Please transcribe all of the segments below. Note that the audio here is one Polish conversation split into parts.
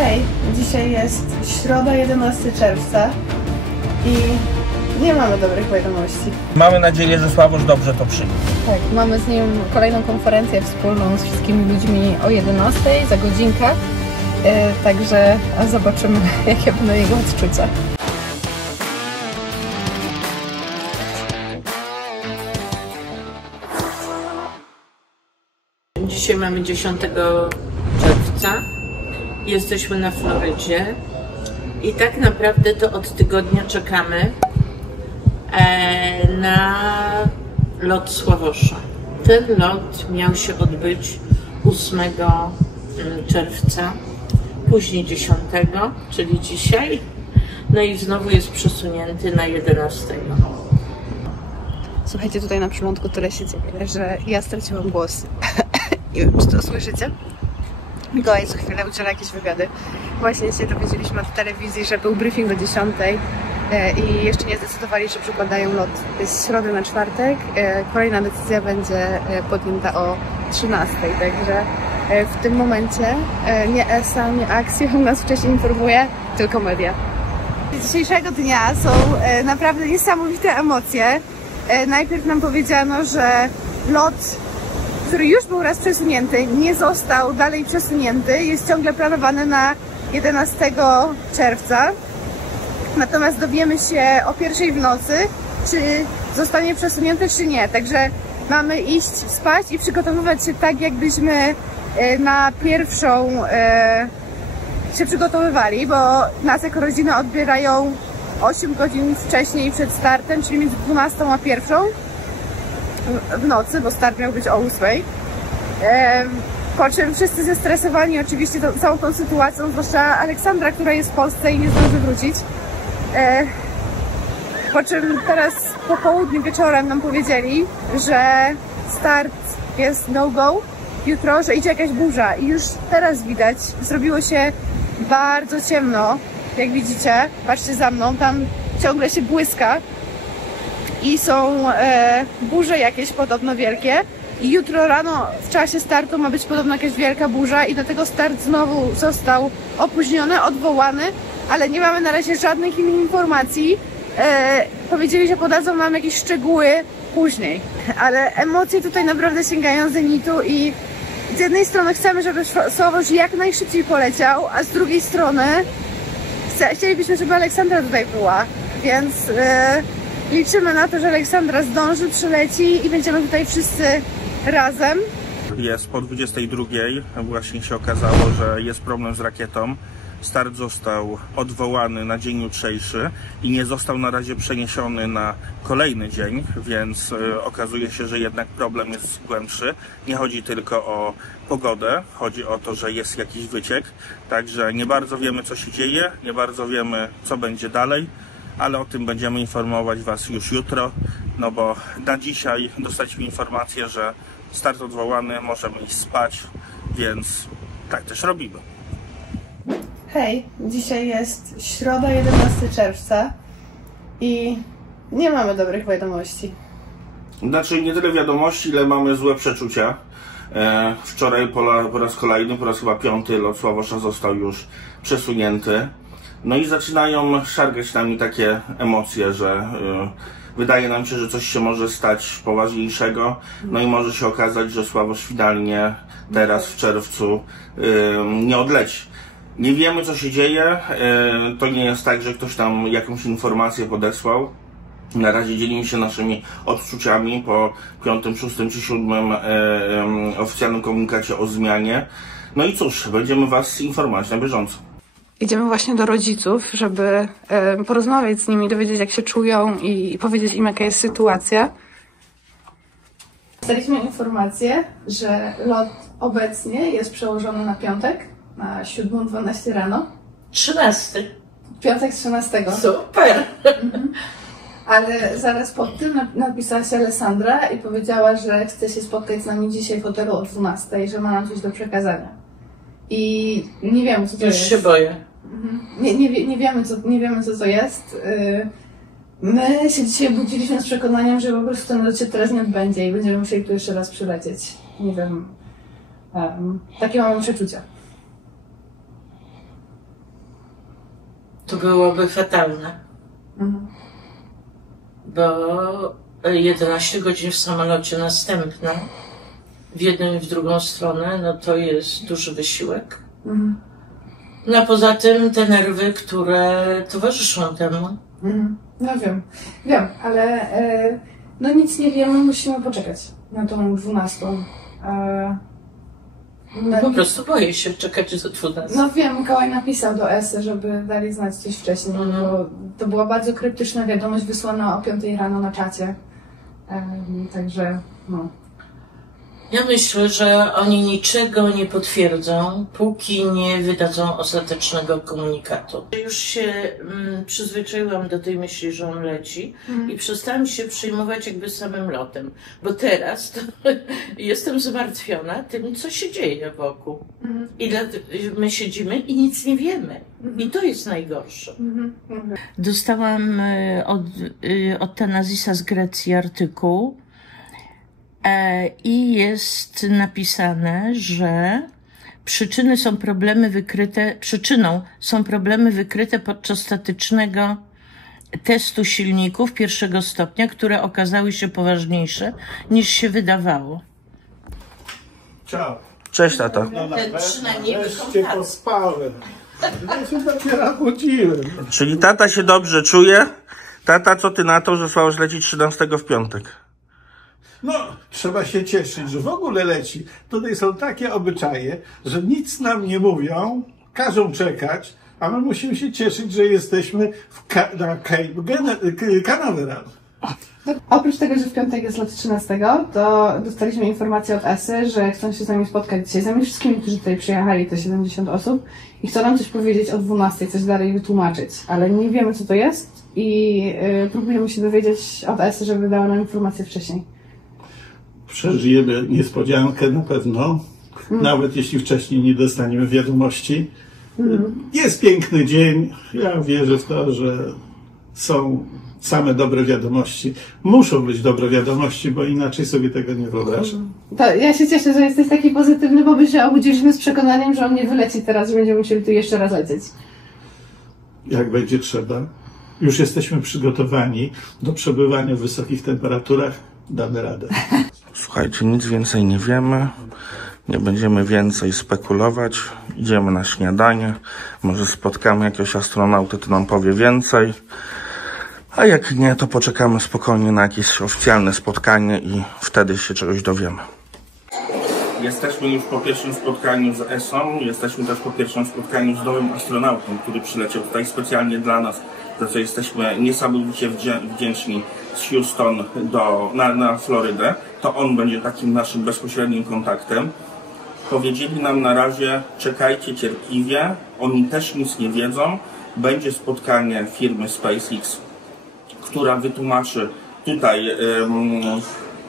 Hej, dzisiaj jest środa, 11 czerwca i nie mamy dobrych wiadomości. Mamy nadzieję, że Sławosz dobrze to przyjmie. Tak, mamy z nim kolejną konferencję wspólną z wszystkimi ludźmi o 11 za godzinkę, także zobaczymy, jakie będą jego odczucia. Dzisiaj mamy 10 czerwca, jesteśmy na Florydzie i tak naprawdę to od tygodnia czekamy na lot Sławosza. Ten lot miał się odbyć 8 czerwca, później 10, czyli dzisiaj, no i znowu jest przesunięty na 11. Słuchajcie, tutaj na przylądku tyle się dzieje, że ja straciłam głos. Nie wiem, czy to słyszycie? Mikołaj co chwilę udziela jakieś wywiady. Właśnie się dowiedzieliśmy w telewizji, że był briefing do 10 i jeszcze nie zdecydowali, czy przykładają lot z środy na czwartek. Kolejna decyzja będzie podjęta o 13, także w tym momencie nie ESA, nie Axiom nas wcześniej informuje, tylko media. Dzisiejszego dnia są naprawdę niesamowite emocje. Najpierw nam powiedziano, że lot, który już był raz przesunięty, nie został dalej przesunięty, jest ciągle planowany na 11 czerwca. Natomiast dowiemy się o 1 w nocy, czy zostanie przesunięty, czy nie. Także mamy iść spać i przygotowywać się tak, jakbyśmy na pierwszą się przygotowywali, bo nas jako rodzinę odbierają 8 godzin wcześniej przed startem, czyli między 12 a 1 w nocy, bo start miał być o 8. Po czym wszyscy zestresowani oczywiście całą tą sytuacją, zwłaszcza Aleksandra, która jest w Polsce i nie zdąży wrócić. Po czym teraz po południu wieczorem nam powiedzieli, że start jest no-go jutro, że idzie jakaś burza i już teraz widać, zrobiło się bardzo ciemno, jak widzicie, patrzcie za mną, tam ciągle się błyska i są burze jakieś podobno wielkie i jutro rano w czasie startu ma być podobno jakaś wielka burza i dlatego start znowu został opóźniony, odwołany, ale nie mamy na razie żadnych innych informacji. Powiedzieli, że podadzą nam jakieś szczegóły później, ale emocje tutaj naprawdę sięgają zenitu i z jednej strony chcemy, żeby Sławosz jak najszybciej poleciał, a z drugiej strony chcielibyśmy, żeby Aleksandra tutaj była, więc liczymy na to, że Aleksandra zdąży, przyleci i będziemy tutaj wszyscy razem. Jest po 22, właśnie się okazało, że jest problem z rakietą. Start został odwołany na dzień jutrzejszy i nie został na razie przeniesiony na kolejny dzień, więc okazuje się, że jednak problem jest głębszy. Nie chodzi tylko o pogodę, chodzi o to, że jest jakiś wyciek, także nie bardzo wiemy, co się dzieje, nie bardzo wiemy, co będzie dalej, ale o tym będziemy informować Was już jutro, no bo na dzisiaj dostaliśmy informację, że start odwołany, możemy iść spać, więc tak też robimy. Hej, dzisiaj jest środa, 11 czerwca i nie mamy dobrych wiadomości. Znaczy nie tyle wiadomości, ile mamy złe przeczucia. Wczoraj po raz kolejny, po raz chyba 5, lot Sławosza został już przesunięty. No i zaczynają szargać nami takie emocje, że wydaje nam się, że coś się może stać poważniejszego. No i może się okazać, że Sławosz finalnie teraz w czerwcu nie odleci. Nie wiemy, co się dzieje, to nie jest tak, że ktoś nam jakąś informację podesłał. Na razie dzielimy się naszymi odczuciami po 5., 6. czy 7 oficjalnym komunikacie o zmianie. No i cóż, będziemy Was informować na bieżąco. Idziemy właśnie do rodziców, żeby porozmawiać z nimi, dowiedzieć, jak się czują i powiedzieć im, jaka jest sytuacja. Dostaliśmy informację, że lot obecnie jest przełożony na piątek, na 7:12 rano. 13. Piątek 13. Super! Ale zaraz po tym napisała się Alessandra i powiedziała, że chce się spotkać z nami dzisiaj w hotelu o 12, że ma nam coś do przekazania. I nie wiemy, co to jest. Już się boję. Nie wiemy, co to jest. My się dzisiaj budziliśmy z przekonaniem, że po prostu ten lot się teraz nie odbędzie i będziemy musieli tu jeszcze raz przylecieć. Nie wiem. Takie mamy przeczucia. to byłoby fatalne. Bo 11 godzin w samolocie następne, w jedną i w drugą stronę, no to jest duży wysiłek. No a poza tym te nerwy, które towarzyszą temu. No wiem, ale no nic nie wiemy, musimy poczekać na tą 12. Po prostu boję się czekać do 12. No wiem, Mikołaj napisał do ESY, żeby dali znać coś wcześniej, bo to była bardzo kryptyczna wiadomość wysłana o 5 rano na czacie. Także no. Ja myślę, że oni niczego nie potwierdzą, póki nie wydadzą ostatecznego komunikatu. Już się przyzwyczaiłam do tej myśli, że on leci i przestałam się przejmować jakby samym lotem, bo teraz to jestem zmartwiona tym, co się dzieje wokół. I my siedzimy i nic nie wiemy. I to jest najgorsze. Dostałam od Tanazisa z Grecji artykuł, i jest napisane, że przyczyną są problemy wykryte podczas statycznego testu silników pierwszego stopnia, które okazały się poważniejsze niż się wydawało. Ciao. Cześć, tata. No przynajmniej wreszcie pospałem. Ja się dopiero budziłem. Czyli tata się dobrze czuje? Tata, co ty na to, że Sławosz leci 13 w piątek? No, trzeba się cieszyć, że w ogóle leci. Tutaj są takie obyczaje, że nic nam nie mówią, każą czekać, a my musimy się cieszyć, że jesteśmy na Cape Canaveral. Oprócz tego, że w piątek jest lot 13, to dostaliśmy informację od ESY, że chcą się z nami spotkać dzisiaj, z nami wszystkimi, którzy tutaj przyjechali, to 70 osób, i chcą nam coś powiedzieć o 12, coś dalej wytłumaczyć, ale nie wiemy, co to jest i próbujemy się dowiedzieć od ESY, żeby dała nam informację wcześniej. Przeżyjemy niespodziankę na pewno, nawet jeśli wcześniej nie dostaniemy wiadomości. Jest piękny dzień, ja wierzę w to, że są same dobre wiadomości. Muszą być dobre wiadomości, bo inaczej sobie tego nie wyobrażam. To ja się cieszę, że jesteś taki pozytywny, bo my się obudziliśmy z przekonaniem, że on nie wyleci teraz, że będziemy musieli tu jeszcze raz lecieć. Jak będzie trzeba. Już jesteśmy przygotowani do przebywania w wysokich temperaturach. Damy radę. Słuchajcie, nic więcej nie wiemy. Nie będziemy więcej spekulować. Idziemy na śniadanie. Może spotkamy jakiegoś astronautę, to nam powie więcej. A jak nie, to poczekamy spokojnie na jakieś oficjalne spotkanie i wtedy się czegoś dowiemy. Jesteśmy już po pierwszym spotkaniu z ESą. Jesteśmy też po pierwszym spotkaniu z nowym astronautą, który przyleciał tutaj specjalnie dla nas, za co jesteśmy niesamowicie wdzięczni, z Houston na Florydę. To on będzie takim naszym bezpośrednim kontaktem. Powiedzieli nam na razie, czekajcie cierpliwie, oni też nic nie wiedzą. Będzie spotkanie firmy SpaceX, która wytłumaczy tutaj,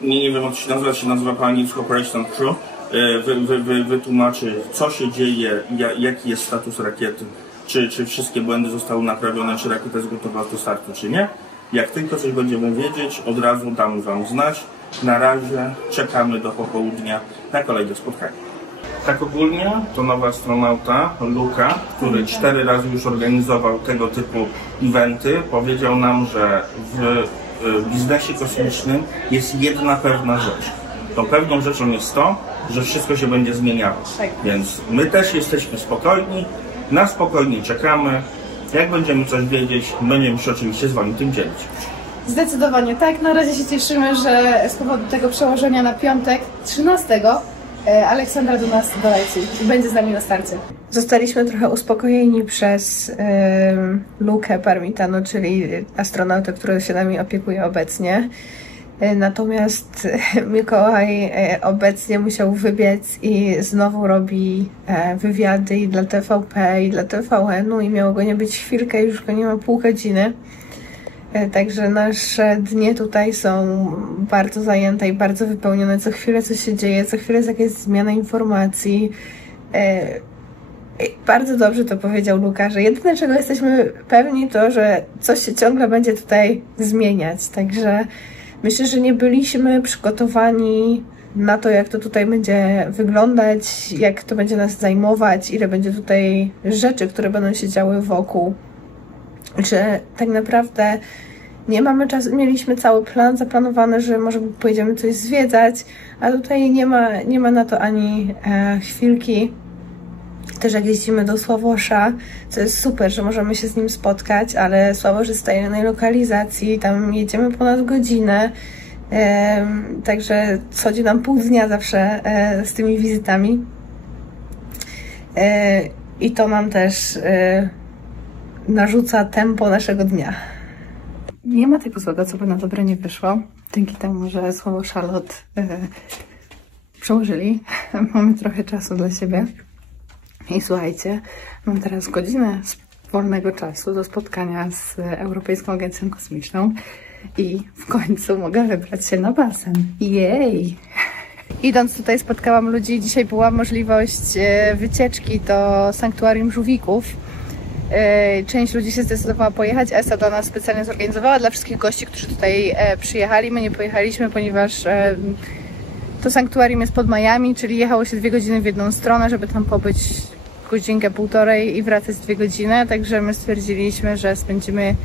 nie wiem jak się nazywa po angielsku Operation Crew, wytłumaczy, co się dzieje, jaki jest status rakiety, czy wszystkie błędy zostały naprawione, czy rakieta jest gotowa do startu, czy nie. Jak tylko coś będziemy wiedzieć, od razu damy wam znać. Na razie czekamy do popołudnia na kolejne spotkanie. Tak ogólnie to nowy astronauta, Luka, który 4 razy już organizował tego typu eventy, powiedział nam, że w biznesie kosmicznym jest jedna pewna rzecz. Tą pewną rzeczą jest to, że wszystko się będzie zmieniało. Więc my też jesteśmy spokojni, na spokojnie czekamy. Jak będziemy coś wiedzieć, będziemy się oczywiście z wami tym dzielić. Zdecydowanie tak. Na razie się cieszymy, że z powodu tego przełożenia na piątek 13 Aleksandra do nas doleci i będzie z nami na starcie. Zostaliśmy trochę uspokojeni przez Lukę Parmitano, czyli astronautę, który się nami opiekuje obecnie. Natomiast Mikołaj obecnie musiał wybiec i znowu robi wywiady i dla TVP, i dla TVN-u i miało go nie być chwilkę, już go nie ma pół godziny. Także nasze dnie tutaj są bardzo zajęte i bardzo wypełnione. Co chwilę coś się dzieje, co chwilę jest jakaś zmiana informacji. Bardzo dobrze to powiedział Luka, że jedyne czego jesteśmy pewni to, że coś się ciągle będzie tutaj zmieniać. Także myślę, że nie byliśmy przygotowani na to, jak to tutaj będzie wyglądać, jak to będzie nas zajmować, ile będzie tutaj rzeczy, które będą się działy wokół. że tak naprawdę nie mamy czasu, mieliśmy cały plan zaplanowany, że może pojedziemy coś zwiedzać, a tutaj nie ma na to ani chwilki. Też jak jeździmy do Sławosza, co jest super, że możemy się z nim spotkać, ale Sławosz jest w tajnej lokalizacji, tam jedziemy ponad godzinę, także schodzi nam pół dnia zawsze z tymi wizytami. I to nam też narzuca tempo naszego dnia. Nie ma tego złego, co by na dobre nie wyszło. Dzięki temu, że słowo Charlotte przełożyli, mamy trochę czasu dla siebie. I słuchajcie, mam teraz godzinę wolnego czasu do spotkania z Europejską Agencją Kosmiczną i w końcu mogę wybrać się na basen. Jej! Idąc tutaj spotkałam ludzi, dzisiaj była możliwość wycieczki do Sanktuarium Żółwików. Część ludzi się zdecydowała pojechać, ESA do nas specjalnie zorganizowała dla wszystkich gości, którzy tutaj przyjechali. My nie pojechaliśmy, ponieważ to sanktuarium jest pod Miami, czyli jechało się 2 godziny w jedną stronę, żeby tam pobyć godzinkę, półtorej i wracać 2 godziny, także my stwierdziliśmy, że spędzimy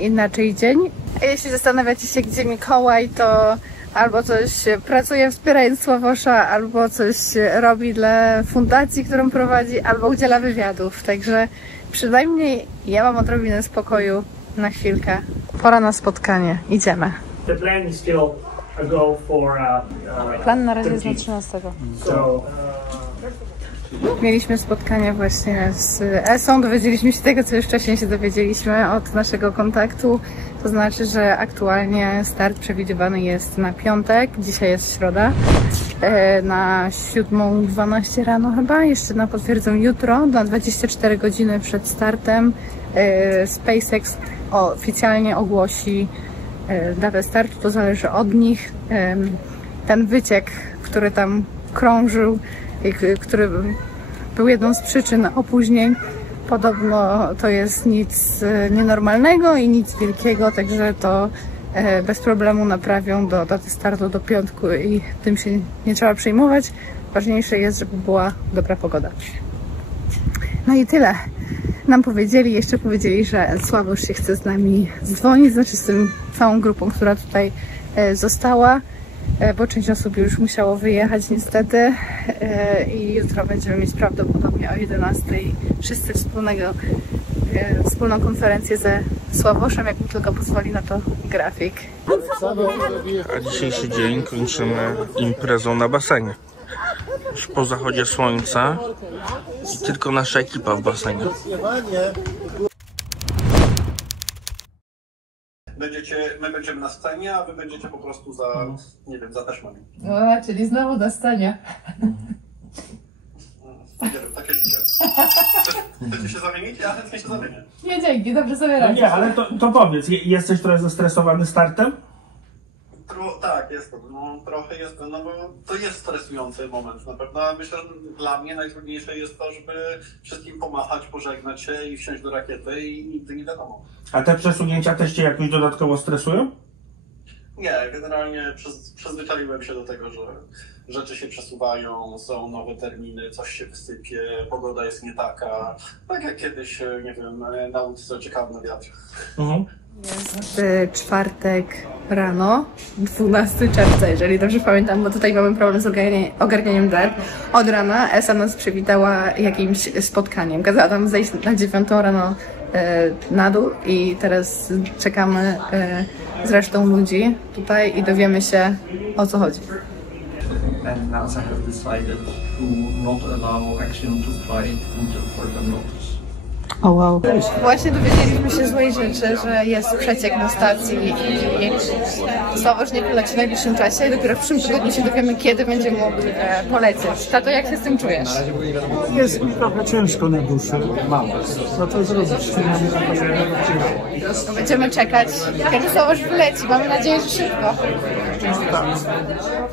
inaczej dzień. A jeśli zastanawiacie się, gdzie Mikołaj, to albo coś pracuje wspierając Sławosza, albo coś robi dla fundacji, którą prowadzi, albo udziela wywiadów, także przynajmniej ja mam odrobinę spokoju na chwilkę. Pora na spotkanie, idziemy. Plan na razie jest na 13. Mieliśmy spotkanie właśnie z ESą, dowiedzieliśmy się tego, co już wcześniej się dowiedzieliśmy od naszego kontaktu. To znaczy, że aktualnie start przewidywany jest na piątek, dzisiaj jest środa, na 7:12 rano chyba, jeszcze potwierdzą jutro, na 24 godziny przed startem SpaceX oficjalnie ogłosi datę startu, to zależy od nich. Ten wyciek, który tam krążył, który był jedną z przyczyn opóźnień, podobno to jest nic nienormalnego i nic wielkiego, także to bez problemu naprawią do daty startu do piątku i tym się nie trzeba przejmować. Ważniejsze jest, żeby była dobra pogoda. No i tyle nam powiedzieli. Jeszcze powiedzieli, że Sławosz się chce z nami dzwonić, znaczy z tym całą grupą, która tutaj została, bo część osób już musiało wyjechać niestety i jutro będziemy mieć prawdopodobnie o 11 wszyscy wspólną konferencję ze Sławoszem, jak mi tylko pozwoli na to grafik. A dzisiejszy dzień kończymy imprezą na basenie. Już po zachodzie słońca i tylko nasza ekipa w basenie. My będziemy na scenie, a wy będziecie po prostu za, nie wiem, za taśmami. Czyli znowu na scenie. Nie wiem, takie życie. Chcecie się zamienić? Ja chętnie się zamienię. Nie, dzięki, dobrze sobie radzę. No nie, ale to powiedz, jesteś trochę zestresowany startem? Tak, jestem. No, trochę jestem, no bo to jest stresujący moment na pewno. Myślę, że dla mnie najtrudniejsze jest to, żeby wszystkim pomachać, pożegnać się i wsiąść do rakiety i nigdy nie wiadomo. A te przesunięcia też cię jakoś dodatkowo stresują? Nie, generalnie przyzwyczaiłem się do tego, że rzeczy się przesuwają, są nowe terminy, coś się wysypie, pogoda jest nie taka. Tak jak kiedyś, nie wiem, na łódce czekałem na wiatr. Jest czwartek rano, 12 czerwca, jeżeli dobrze pamiętam, bo tutaj mamy problem z ogarnianiem dat. Od rana ESA nas przywitała jakimś spotkaniem. Kazała nam zejść na 9 rano na dół i teraz czekamy z resztą ludzi tutaj i dowiemy się, o co chodzi. And NASA has decided to not allow Axiom to fly until further notice. Oh wow. Właśnie dowiedzieliśmy się złej rzeczy, że jest przeciek na stacji i Sławosz nie poleci w najbliższym czasie i dopiero w przyszłym tygodniu się dowiemy, kiedy będzie mógł polecieć. Tato, jak się z tym czujesz? Jest mi trochę ciężko na duszy. Co to zrobić? No, będziemy czekać, kiedy Sławosz wyleci. Mamy nadzieję, że szybko.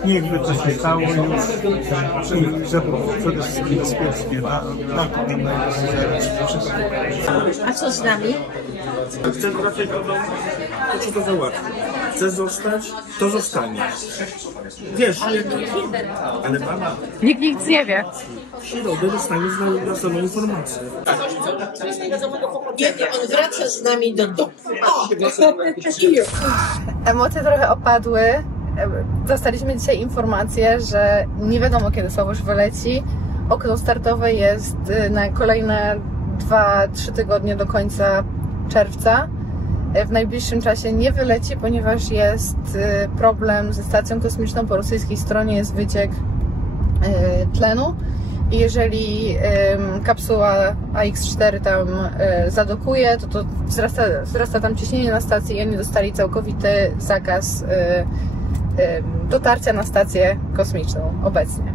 Niechby to się stało już, żeby przede wszystkim bezpiecznie na to. A co z nami? Chcę wracać do domu, to czy to załatwi? Chcę zostać, to zostanie. Wiesz, ale mama... Nikt nic nie wie. W środę dostaniesz na samą informację. Kiedy on wraca z nami do domu. Emocje trochę opadły. Dostaliśmy dzisiaj informację, że nie wiadomo kiedy Sławosz wyleci. Okno startowe jest na kolejne 2-3 tygodnie do końca czerwca. W najbliższym czasie nie wyleci, ponieważ jest problem ze stacją kosmiczną. Po rosyjskiej stronie jest wyciek tlenu i jeżeli kapsuła AX-4 tam zadokuje, to wzrasta tam ciśnienie na stacji i oni dostali całkowity zakaz dotarcia na stację kosmiczną obecnie.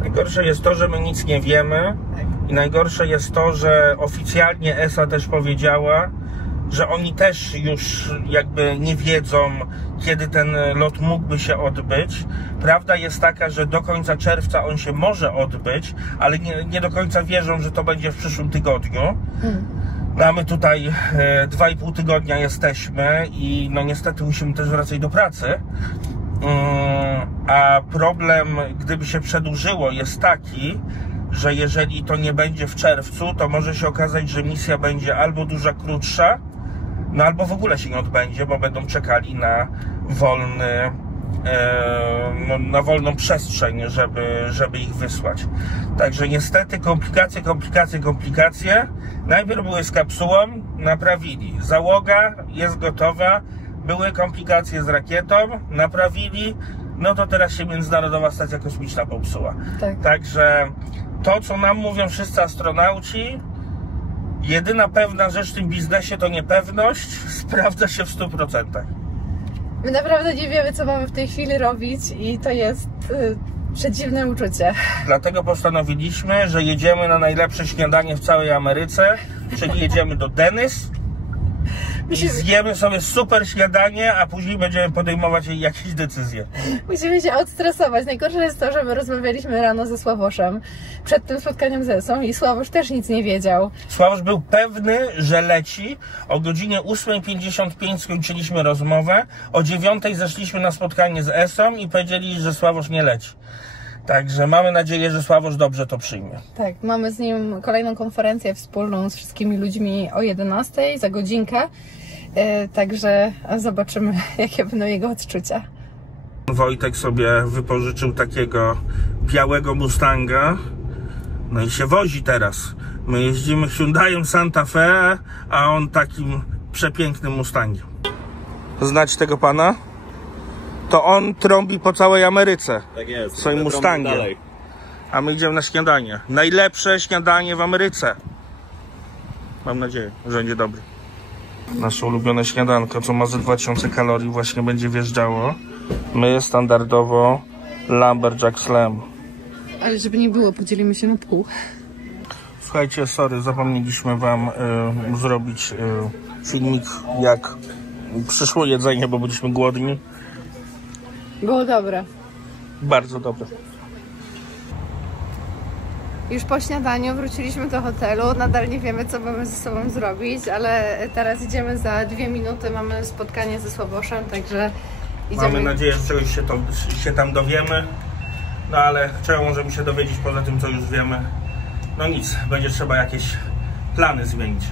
Najgorsze jest to, że my nic nie wiemy i najgorsze jest to, że oficjalnie ESA też powiedziała, że oni też już jakby nie wiedzą, kiedy ten lot mógłby się odbyć. Prawda jest taka, że do końca czerwca on się może odbyć, ale nie do końca wierzą, że to będzie w przyszłym tygodniu. No a my tutaj 2,5 tygodnia jesteśmy i no niestety musimy też wracać do pracy. A problem, gdyby się przedłużyło, jest taki, że jeżeli to nie będzie w czerwcu, to może się okazać, że misja będzie albo dużo krótsza, no albo w ogóle się nie odbędzie, bo będą czekali na na wolną przestrzeń, żeby ich wysłać. Także niestety komplikacje. Najpierw były z kapsułą, naprawili. Załoga jest gotowa, były komplikacje z rakietą, naprawili. No to teraz się Międzynarodowa Stacja Kosmiczna popsuła. Tak. Także to, co nam mówią wszyscy astronauci, jedyna pewna rzecz w tym biznesie to niepewność, sprawdza się w 100%. My naprawdę nie wiemy, co mamy w tej chwili robić i to jest przedziwne uczucie. Dlatego postanowiliśmy, że jedziemy na najlepsze śniadanie w całej Ameryce, czyli jedziemy do Dennis i zjemy sobie super śniadanie, a później będziemy podejmować jakieś decyzje. Musimy się odstresować. Najgorsze jest to, że my rozmawialiśmy rano ze Sławoszem przed tym spotkaniem z ESą i Sławosz też nic nie wiedział. Sławosz był pewny, że leci. O godzinie 8:55 skończyliśmy rozmowę, o 9:00 zeszliśmy na spotkanie z ESą i powiedzieli, że Sławosz nie leci. Także mamy nadzieję, że Sławosz dobrze to przyjmie. Tak, mamy z nim kolejną konferencję wspólną z wszystkimi ludźmi o 11:00 za godzinkę. Także zobaczymy, jakie będą jego odczucia. Wojtek sobie wypożyczył takiego białego Mustanga. No i się wozi teraz. My jeździmy Hyundaiem Santa Fe, a on takim przepięknym Mustangiem. Znać tego pana? To on trąbi po całej Ameryce. Tak jest. Swoim Mustangiem. A my idziemy na śniadanie. Najlepsze śniadanie w Ameryce. Mam nadzieję, że będzie dobre. Nasze ulubione śniadanko, co ma ze 2000 kalorii, właśnie będzie wjeżdżało. My standardowo Lumberjack Slam. Ale żeby nie było, podzielimy się na pół. Słuchajcie, sorry, zapomnieliśmy wam zrobić filmik, jak przyszło jedzenie, bo byliśmy głodni. Było dobre. Bardzo dobre. Już po śniadaniu wróciliśmy do hotelu. Nadal nie wiemy, co mamy ze sobą zrobić, ale teraz idziemy za 2 minuty. Mamy spotkanie ze Sławoszem, także idziemy. Mamy nadzieję, że czegoś się tam dowiemy. No ale czego możemy się dowiedzieć poza tym, co już wiemy? No nic, będzie trzeba jakieś plany zmienić.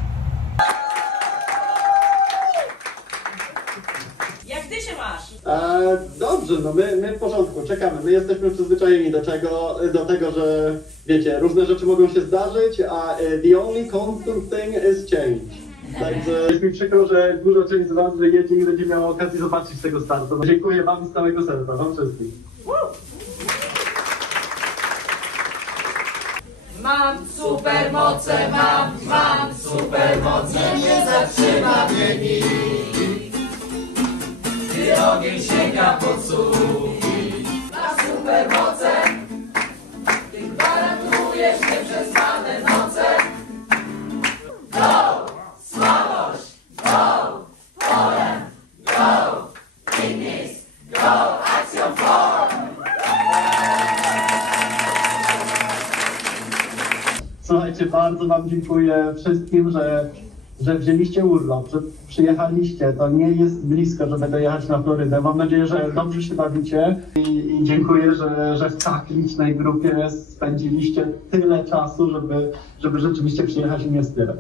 Jak ty się masz? Dobrze, no my w porządku, czekamy. My jesteśmy przyzwyczajeni do tego, że wiecie, różne rzeczy mogą się zdarzyć, a the only constant thing is change. Także jest mi przykro, że dużo część z was wyjedzie i będzie miała okazję zobaczyć tego startu. No, dziękuję wam z całego serca, wam wszystkim. Mam supermoce, mam supermoce, nie zatrzyma mnie nic. Gdy ogień sięga pod sufit, na supermoce, ty gwarantujesz nieprzespane noce. Go, Sławosz, go, Poland, go, Ignis, go, Action 4. Słuchajcie, bardzo wam dziękuję wszystkim, że że wzięliście urlop, że przyjechaliście. To nie jest blisko, żeby dojechać na Florydę. Mam nadzieję, że dobrze się bawicie i dziękuję, że w tak licznej grupie spędziliście tyle czasu, żeby rzeczywiście przyjechać i mnie wspierać.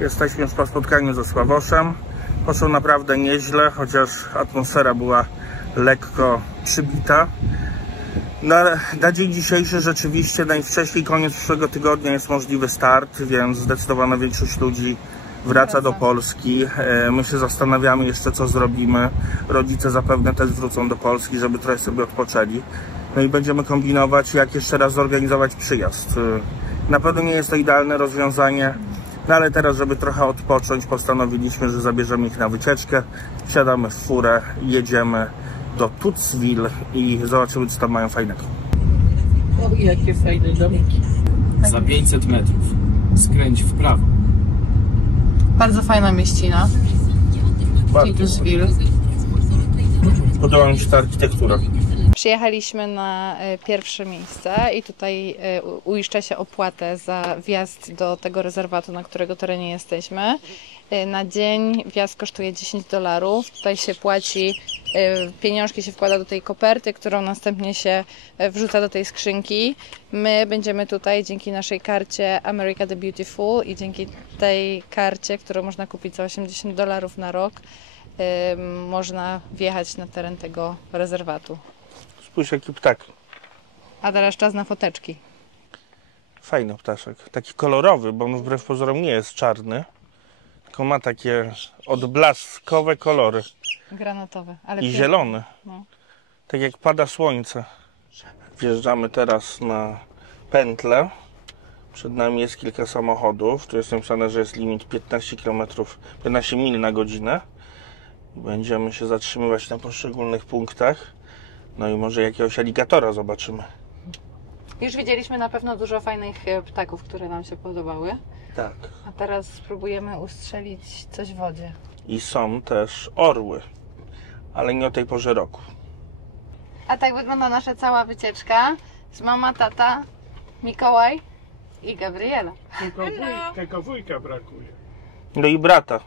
Jesteśmy już po spotkaniu ze Sławoszem. Poszło naprawdę nieźle, chociaż atmosfera była lekko przybita. Na dzień dzisiejszy rzeczywiście najwcześniej koniec przyszłego tygodnia jest możliwy start, więc zdecydowana większość ludzi wraca do Polski. My się zastanawiamy jeszcze, co zrobimy. Rodzice zapewne też wrócą do Polski, żeby trochę sobie odpoczęli. No i będziemy kombinować, jak jeszcze raz zorganizować przyjazd. Na pewno nie jest to idealne rozwiązanie, no ale teraz, żeby trochę odpocząć, postanowiliśmy, że zabierzemy ich na wycieczkę. Wsiadamy w furę, jedziemy do Tutsville i zobaczymy, co tam mają fajnego. O, jakie fajne domki. Za 500 metrów skręć w prawo. Bardzo fajna mieścina. Tutsville. Podoba mi się ta architektura. Przyjechaliśmy na pierwsze miejsce i tutaj uiszcza się opłatę za wjazd do tego rezerwatu, na którego terenie jesteśmy. Na dzień wjazd kosztuje $10. Tutaj się płaci, pieniążki się wkłada do tej koperty, którą następnie się wrzuca do tej skrzynki. My będziemy tutaj dzięki naszej karcie America the Beautiful i dzięki tej karcie, którą można kupić za $80 na rok, można wjechać na teren tego rezerwatu. Spójrz, jaki ptak. A teraz czas na foteczki. Fajny ptaszek. Taki kolorowy, bo on wbrew pozorom nie jest czarny, tylko ma takie odblaskowe kolory. Granatowe, ale i zielony. No. Tak jak pada słońce. Wjeżdżamy teraz na pętlę. Przed nami jest kilka samochodów. Tu jest napisane, że jest limit 15 mil na godzinę. Będziemy się zatrzymywać na poszczególnych punktach. No i może jakiegoś aligatora zobaczymy. Już widzieliśmy na pewno dużo fajnych ptaków, które nam się podobały. Tak. A teraz spróbujemy ustrzelić coś w wodzie. I są też orły, ale nie o tej porze roku. A tak wygląda nasza cała wycieczka. Z mama, tata, Mikołaj i Gabriela. Tylko wujka brakuje. No i brata.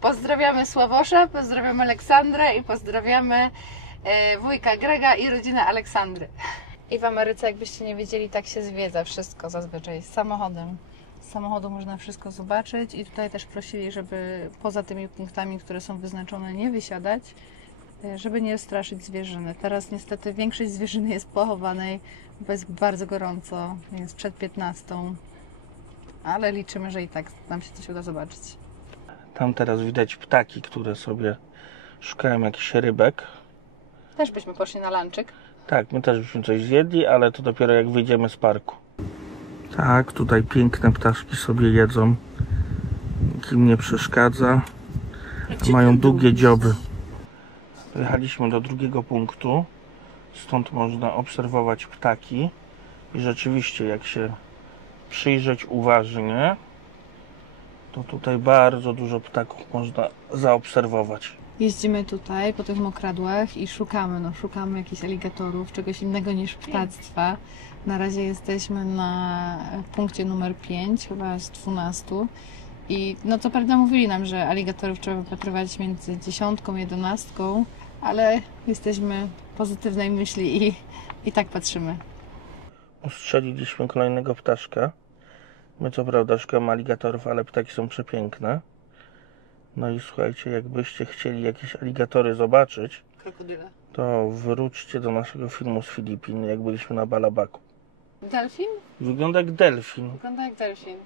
Pozdrawiamy Sławosza, pozdrawiamy Aleksandrę i pozdrawiamy wujka Grega i rodzinę Aleksandry. I w Ameryce, jakbyście nie wiedzieli, tak się zwiedza wszystko zazwyczaj z samochodem. Z samochodu można wszystko zobaczyć i tutaj też prosili, żeby poza tymi punktami, które są wyznaczone, nie wysiadać, żeby nie straszyć zwierzyny. Teraz niestety większość zwierzyny jest pochowanej, bo jest bardzo gorąco, jest przed 15, ale liczymy, że i tak nam się coś uda zobaczyć. Tam teraz widać ptaki, które sobie szukają jakichś rybek. Też byśmy poszli na lunchik. Tak, my też byśmy coś zjedli, ale to dopiero jak wyjdziemy z parku. Tak, tutaj piękne ptaszki sobie jedzą. Nikim nie przeszkadza. Mają długie dzioby. Wyjechaliśmy do drugiego punktu. Stąd można obserwować ptaki. I rzeczywiście, jak się przyjrzeć uważnie, to tutaj bardzo dużo ptaków można zaobserwować. Jeździmy tutaj po tych mokradłach i szukamy jakichś aligatorów, czegoś innego niż ptactwa. Na razie jesteśmy na punkcie numer 5, chyba z 12. I no co prawda mówili nam, że aligatorów trzeba wypatrywać między 10 a 11, ale jesteśmy pozytywnej myśli i tak patrzymy. Ustrzeliliśmy kolejnego ptaszka. My co prawda szukamy aligatorów, ale ptaki są przepiękne. No i słuchajcie, jakbyście chcieli jakieś aligatory zobaczyć, Krokodyle. to wróćcie do naszego filmu z Filipin, jak byliśmy na Balabaku. Delfin? Wygląda jak delfin. Wygląda jak delfin.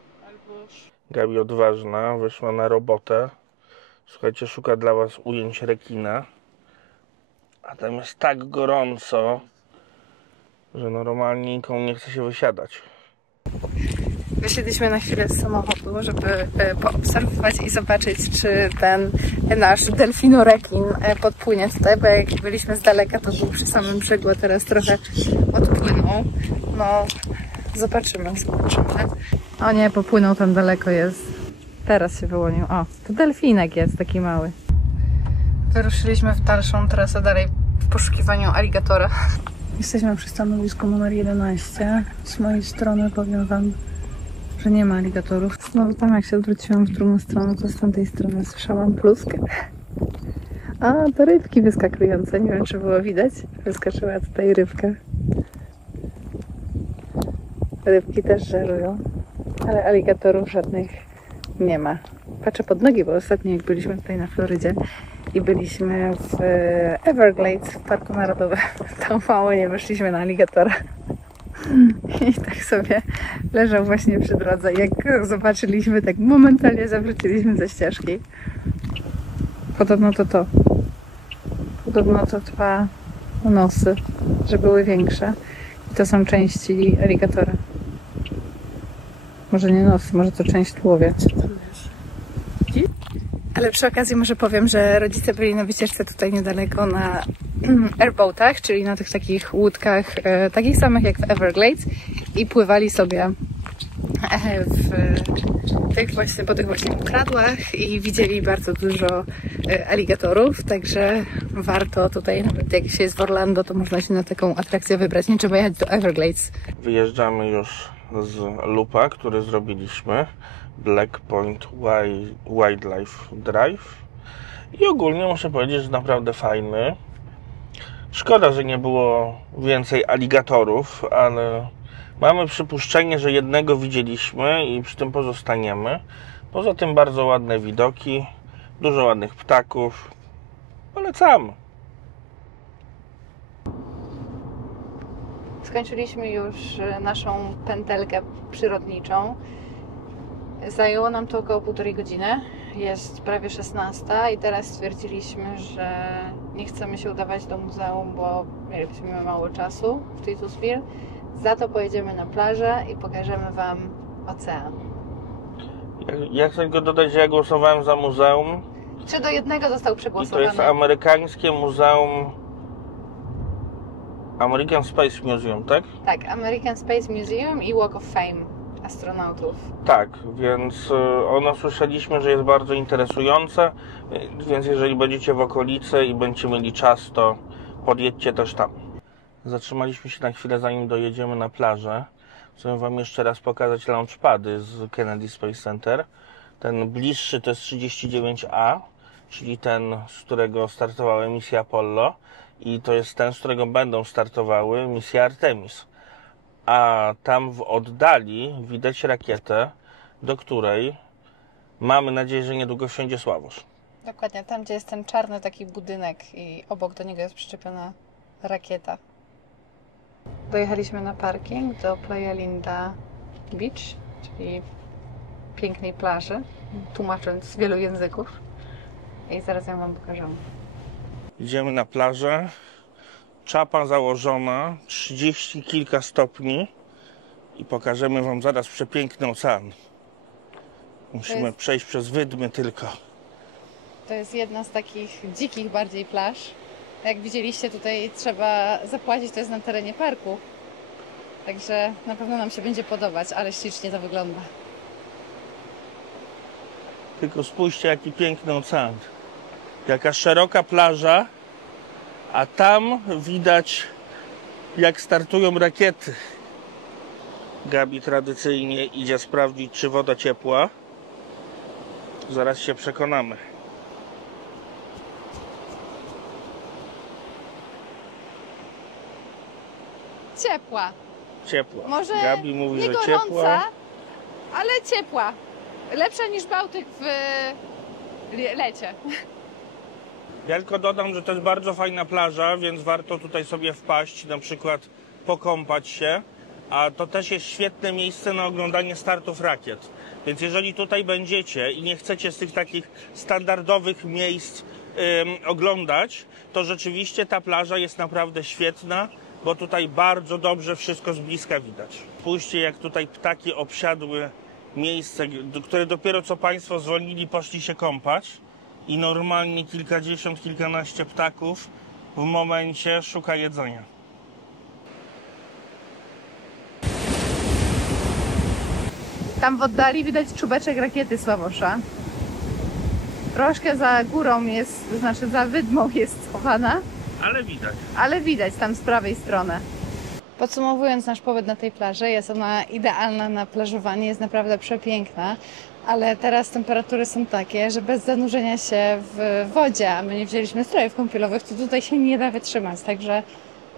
Gabi odważna, wyszła na robotę. Słuchajcie, szuka dla was ujęć rekina. A tam jest tak gorąco, że normalnie nikomu nie chce się wysiadać. Wysiedliśmy na chwilę z samochodu, żeby poobserwować i zobaczyć, czy ten nasz delfinorekin podpłynie tutaj, bo jak byliśmy z daleka, to był przy samym brzegu, a teraz trochę odpłynął. No, zobaczymy. O nie, popłynął tam daleko, jest. Teraz się wyłonił. O, to delfinek jest taki mały. Wyruszyliśmy w dalszą trasę dalej w poszukiwaniu aligatora. Jesteśmy przy stanowisku numer 11. Z mojej strony powiem wam, że nie ma aligatorów. Znowu tam jak się odwróciłam w drugą stronę, to z tamtej strony słyszałam pluskę. A, to rybki wyskakujące. Nie wiem, czy było widać. Wyskoczyła tutaj rybka. Rybki też żerują, ale aligatorów żadnych nie ma. Patrzę pod nogi, bo ostatnio jak byliśmy tutaj na Florydzie i byliśmy w Everglades, w Parku Narodowym, tam mało nie wyszliśmy na aligatora. I tak sobie leżał właśnie przy drodze. Jak zobaczyliśmy, tak momentalnie zawróciliśmy ze ścieżki. Podobno to 2 nosy, że były większe. I to są części aligatora. Może nie nosy, może to część tułowia. Ale przy okazji może powiem, że rodzice byli na wycieczce tutaj niedaleko na airboatach, czyli na tych takich łódkach, takich samych jak w Everglades, i pływali sobie po tych właśnie ukradłach i widzieli bardzo dużo aligatorów, także warto tutaj, nawet jak się jest w Orlando, to można się na taką atrakcję wybrać, nie trzeba jechać do Everglades. Wyjeżdżamy już z loopa, który zrobiliśmy, Black Point Wildlife Drive, i ogólnie muszę powiedzieć, że naprawdę fajny. Szkoda, że nie było więcej aligatorów, ale mamy przypuszczenie, że jednego widzieliśmy i przy tym pozostaniemy. Poza tym bardzo ładne widoki, dużo ładnych ptaków. Polecamy. Skończyliśmy już naszą pętelkę przyrodniczą. Zajęło nam to około 1,5 godziny. Jest prawie 16 i teraz stwierdziliśmy, że nie chcemy się udawać do muzeum, bo mieliśmy mało czasu w Titusville. Za to pojedziemy na plażę i pokażemy wam ocean. Ja chcę tylko dodać, że ja głosowałem za muzeum. 3-1 został przegłosowany. I to jest amerykańskie muzeum American Space Museum, tak? Tak, American Space Museum i Walk of Fame astronautów. Tak, więc ono słyszeliśmy, że jest bardzo interesujące, więc jeżeli będziecie w okolicy i będziecie mieli czas, to podjedźcie też tam. Zatrzymaliśmy się na chwilę, zanim dojedziemy na plażę. Chcę wam jeszcze raz pokazać launchpady z Kennedy Space Center. Ten bliższy to jest 39A, czyli ten, z którego startowała misja Apollo, i to jest ten, z którego będą startowały misje Artemis. A tam w oddali widać rakietę, do której mamy nadzieję, że niedługo wsiądzie Sławosz. Dokładnie, tam gdzie jest ten czarny taki budynek i obok do niego jest przyczepiona rakieta. Dojechaliśmy na parking do Playa Linda Beach, czyli pięknej plaży, tłumacząc z wielu języków. I zaraz ją wam pokażę. Idziemy na plażę. Czapa założona, 30 kilka stopni, i pokażemy wam zaraz przepiękny ocean. Musimy przejść przez wydmy tylko. To jest jedna z takich dzikich bardziej plaż. Jak widzieliście, tutaj trzeba zapłacić, to jest na terenie parku. Także na pewno nam się będzie podobać, ale ślicznie to wygląda. Tylko spójrzcie, jaki piękny ocean. Jaka szeroka plaża, a tam widać, jak startują rakiety. Gabi tradycyjnie idzie sprawdzić, czy woda ciepła. Zaraz się przekonamy. Ciepła. Ciepła. Może Gabi mówi, nie że gorąca, ciepła. ale ciepła. Lepsza niż Bałtyk w lecie. Ja tylko dodam, że to jest bardzo fajna plaża, więc warto tutaj sobie wpaść, na przykład pokąpać się. A to też jest świetne miejsce na oglądanie startów rakiet. Więc jeżeli tutaj będziecie i nie chcecie z tych takich standardowych miejsc oglądać, to rzeczywiście ta plaża jest naprawdę świetna, bo tutaj bardzo dobrze wszystko z bliska widać. Spójrzcie, jak tutaj ptaki obsiadły miejsce, które dopiero co Państwo zwolnili, poszli się kąpać, i normalnie kilkadziesiąt, kilkanaście ptaków w momencie szuka jedzenia. Tam w oddali widać czubeczek rakiety Sławosza. Troszkę za górą jest, to znaczy za wydmą jest schowana. Ale widać. Ale widać tam z prawej strony. Podsumowując nasz pobyt na tej plaży, jest ona idealna na plażowanie, jest naprawdę przepiękna, ale teraz temperatury są takie, że bez zanurzenia się w wodzie, a my nie wzięliśmy strojów kąpielowych, to tutaj się nie da wytrzymać, także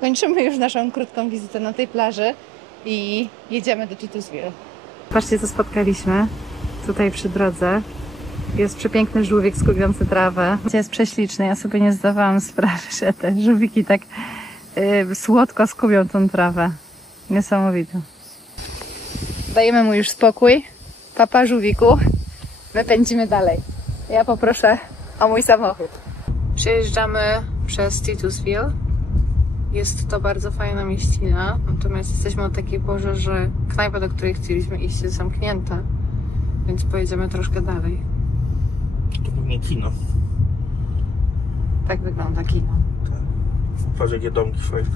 kończymy już naszą krótką wizytę na tej plaży i jedziemy do Titusville. Patrzcie, co spotkaliśmy tutaj przy drodze. Jest przepiękny żółwik skubiący trawę. Jest prześliczny, ja sobie nie zdawałam sprawy, że te żółwiki tak słodko skubią tą trawę. Niesamowite. Dajemy mu już spokój. Papa żółwiku. My pędzimy dalej. Ja poproszę o mój samochód. Przejeżdżamy przez Titusville. Jest to bardzo fajna mieścina, natomiast jesteśmy o takiej porze, że knajpa, do której chcieliśmy iść, jest zamknięta. Więc pojedziemy troszkę dalej. To pewnie kino. Tak wygląda kino. Patrz jakie domki fajne.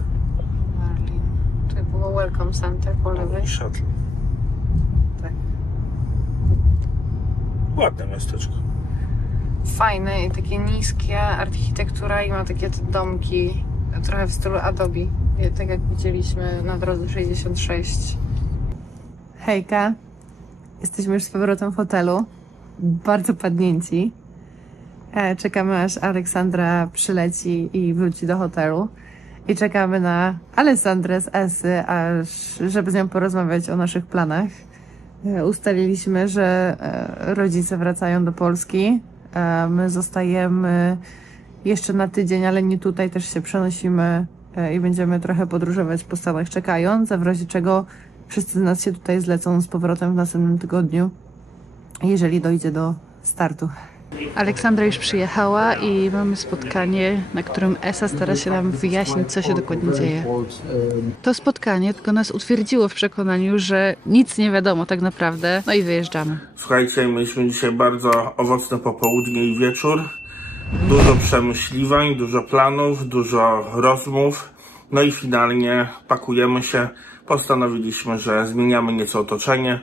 Marlin. Tutaj było Welcome Center po lewej. I shuttle. Tak. Ładne miasteczko. Fajne i takie niskie, architektura i ma takie te domki trochę w stylu Adobe. Tak jak widzieliśmy na drodze 66. Hejka. Jesteśmy już z powrotem w hotelu. Bardzo padnięci. Czekamy aż Aleksandra przyleci i wróci do hotelu. I czekamy na Alessandrę z Esy, żeby z nią porozmawiać o naszych planach. Ustaliliśmy, że rodzice wracają do Polski. My zostajemy jeszcze na tydzień, ale nie tutaj, też się przenosimy i będziemy trochę podróżować po Stanach czekając, a w razie czego wszyscy z nas się tutaj zlecą z powrotem w następnym tygodniu, jeżeli dojdzie do startu. Aleksandra już przyjechała i mamy spotkanie, na którym Esa stara się nam wyjaśnić, co się dokładnie dzieje. To spotkanie tylko nas utwierdziło w przekonaniu, że nic nie wiadomo tak naprawdę, no i wyjeżdżamy. Słuchajcie, mieliśmy dzisiaj bardzo owocne popołudnie i wieczór. Dużo przemyśliwań, dużo planów, dużo rozmów. No i finalnie pakujemy się. Postanowiliśmy, że zmieniamy nieco otoczenie.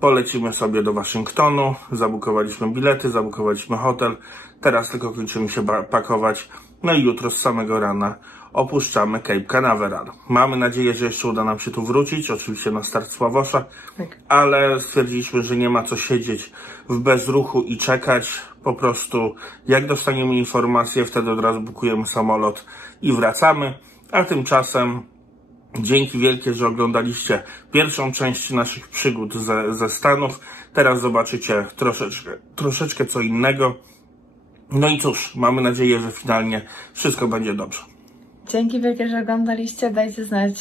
Polecimy sobie do Waszyngtonu. Zabukowaliśmy bilety, zabukowaliśmy hotel. Teraz tylko kończymy się pakować. No i jutro z samego rana opuszczamy Cape Canaveral. Mamy nadzieję, że jeszcze uda nam się tu wrócić. Oczywiście na start Sławosza. Tak. Ale stwierdziliśmy, że nie ma co siedzieć w bezruchu i czekać. Po prostu jak dostaniemy informację, wtedy od razu bukujemy samolot i wracamy. A tymczasem dzięki wielkie, że oglądaliście pierwszą część naszych przygód ze Stanów. Teraz zobaczycie troszeczkę co innego. No i cóż, mamy nadzieję, że finalnie wszystko będzie dobrze. Dzięki wielkie, że oglądaliście. Dajcie znać,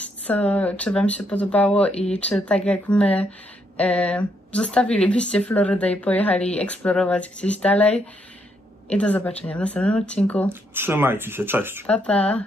czy Wam się podobało i czy tak jak my zostawilibyście Florydę i pojechali eksplorować gdzieś dalej. I do zobaczenia w następnym odcinku. Trzymajcie się, cześć. Pa, pa.